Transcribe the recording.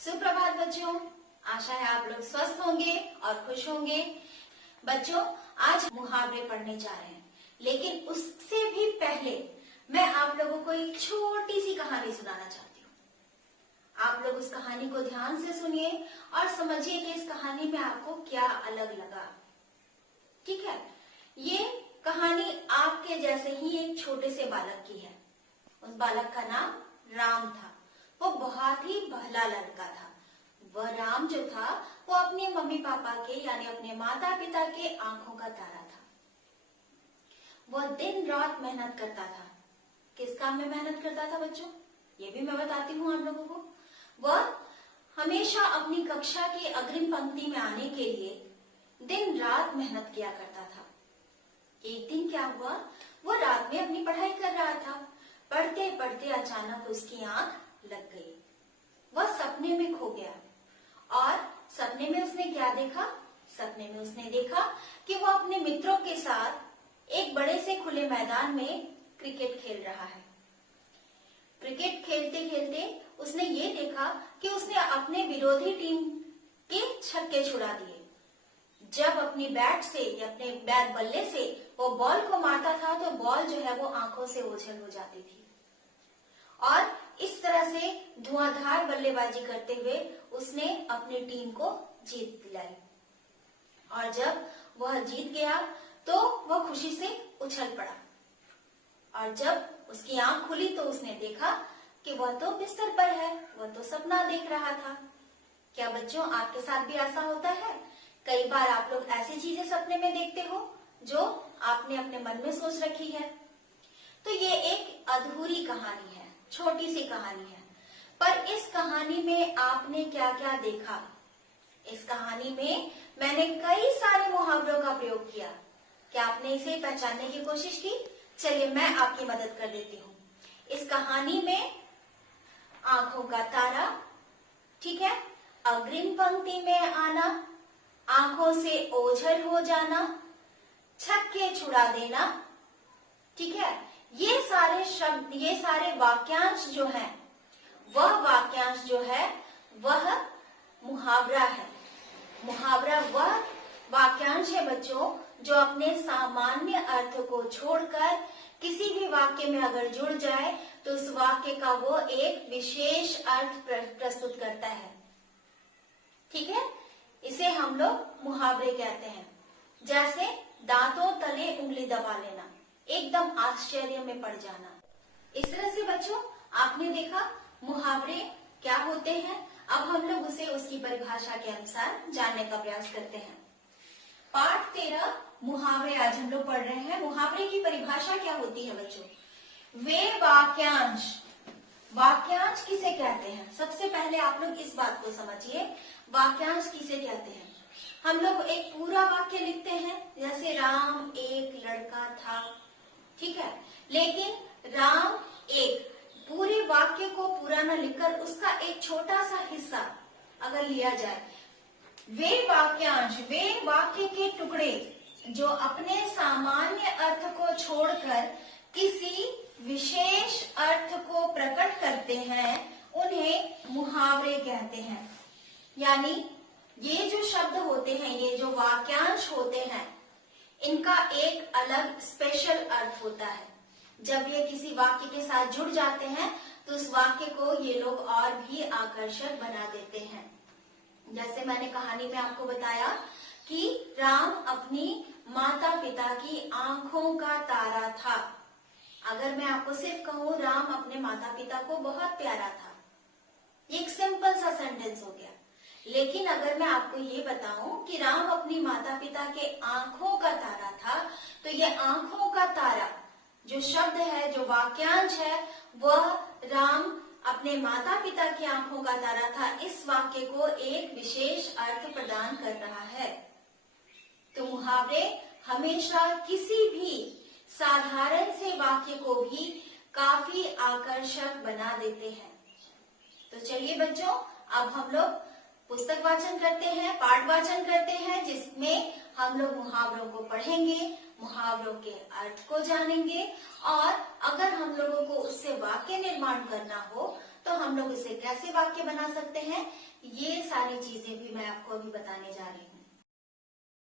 सुप्रभात बच्चों, आशा है आप लोग स्वस्थ होंगे और खुश होंगे। बच्चों, आज मुहावरे पढ़ने जा रहे हैं, लेकिन उससे भी पहले मैं आप लोगों को एक छोटी सी कहानी सुनाना चाहती हूँ। आप लोग उस कहानी को ध्यान से सुनिए और समझिए कि इस कहानी में आपको क्या अलग लगा। ठीक है, ये कहानी आपके जैसे ही एक छोटे से बालक की है। उस बालक का नाम राम था। वो बहुत ही भला लड़का था। वह राम जो था वो अपने मम्मी पापा के यानी अपने माता पिता के आंखों का तारा था। वह दिन रात मेहनत करता था। किस काम में मेहनत करता था बच्चों, ये भी मैं बताती हूँ आप लोगों को। वह हमेशा अपनी कक्षा की अग्रिम पंक्ति में आने के लिए दिन रात मेहनत किया करता था। एक दिन क्या हुआ, वो रात में अपनी पढ़ाई कर रहा था। पढ़ते पढ़ते अचानक उसकी आंख लग गई। वह सपने में खो गया और सपने में उसने क्या देखा? सपने में उसने देखा कि वो अपने मित्रों के साथ एक बड़े से खुले मैदान में क्रिकेट खेल रहा है। क्रिकेट खेलते खेलते उसने ये देखा कि उसने अपने विरोधी टीम के छक्के छुड़ा दिए। जब अपनी बैट से या अपने बैट बल्ले से वो बॉल को मारता था तो बॉल जो है वो आंखों से ओझल हो जाती थी और इस तरह से धुआंधार बल्लेबाजी करते हुए उसने अपनी टीम को जीत दिलाई। और जब वह जीत गया तो वह खुशी से उछल पड़ा और जब उसकी आंख खुली तो उसने देखा कि वह तो बिस्तर पर है, वह तो सपना देख रहा था। क्या बच्चों, आपके साथ भी ऐसा होता है? कई बार आप लोग ऐसी चीजें सपने में देखते हो जो आपने अपने मन में सोच रखी है। तो ये एक अधूरी कहानी है, छोटी सी कहानी है, पर इस कहानी में आपने क्या क्या देखा? इस कहानी में मैंने कई सारे मुहावरों का प्रयोग किया। क्या आपने इसे पहचानने की कोशिश की? चलिए मैं आपकी मदद कर देती हूँ। इस कहानी में आंखों का तारा, ठीक है, अग्रिम पंक्ति में आना, आंखों से ओझल हो जाना, छक्के छुड़ा देना, ठीक है, ये सारे शब्द, ये सारे वाक्यांश जो हैं, वह वाक्यांश जो है वह मुहावरा है। मुहावरा वह वाक्यांश है बच्चों जो अपने सामान्य अर्थ को छोड़कर किसी भी वाक्य में अगर जुड़ जाए तो उस वाक्य का वो एक विशेष अर्थ प्रस्तुत करता है। ठीक है, इसे हम लोग मुहावरे कहते हैं। जैसे दांतों तले उंगली दबा लेना, एकदम आश्चर्य में पड़ जाना। इस तरह से बच्चों आपने देखा मुहावरे क्या होते हैं। अब हम लोग उसे उसकी परिभाषा के अनुसार जानने का प्रयास करते हैं। पाठ 13 मुहावरे आज हम लोग पढ़ रहे हैं। मुहावरे की परिभाषा क्या होती है बच्चों? वे वाक्यांश, वाक्यांश किसे कहते हैं? सबसे पहले आप लोग इस बात को समझिए, वाक्यांश किसे कहते हैं? हम लोग एक पूरा वाक्य लिखते हैं, जैसे राम एक लड़का था, ठीक है, लेकिन राम एक पूरे वाक्य को पूरा न लिखकर उसका एक छोटा सा हिस्सा अगर लिया जाए, वे वाक्यांश, वे वाक्य के टुकड़े जो अपने सामान्य अर्थ को छोड़कर किसी विशेष अर्थ को प्रकट करते हैं, उन्हें मुहावरे कहते हैं। यानी ये जो शब्द होते हैं, ये जो वाक्यांश होते हैं, इनका एक अलग स्पेशल अर्थ होता है। जब ये किसी वाक्य के साथ जुड़ जाते हैं तो उस वाक्य को ये लोग और भी आकर्षक बना देते हैं। जैसे मैंने कहानी में आपको बताया कि राम अपनी माता पिता की आंखों का तारा था। अगर मैं आपको सिर्फ कहूँ राम अपने माता पिता को बहुत प्यारा था, एक सिंपल सा सेंटेंस हो गया। लेकिन अगर मैं आपको ये बताऊं कि राम अपनी माता पिता के आंखों का तारा था, तो ये आंखों का तारा जो शब्द है, जो वाक्यांश है, वह राम अपने माता पिता की आंखों का तारा था, इस वाक्य को एक विशेष अर्थ प्रदान कर रहा है। तो मुहावरे हमेशा किसी भी साधारण से वाक्य को भी काफी आकर्षक बना देते हैं। तो चलिए बच्चों, अब हम लोग पुस्तक वाचन करते हैं, पाठ वाचन करते हैं, जिसमें हम लोग मुहावरों को पढ़ेंगे, मुहावरों के अर्थ को जानेंगे और अगर हम लोगों को उससे वाक्य निर्माण करना हो तो हम लोग इसे कैसे वाक्य बना सकते हैं, ये सारी चीजें भी मैं आपको अभी बताने जा रही हूँ।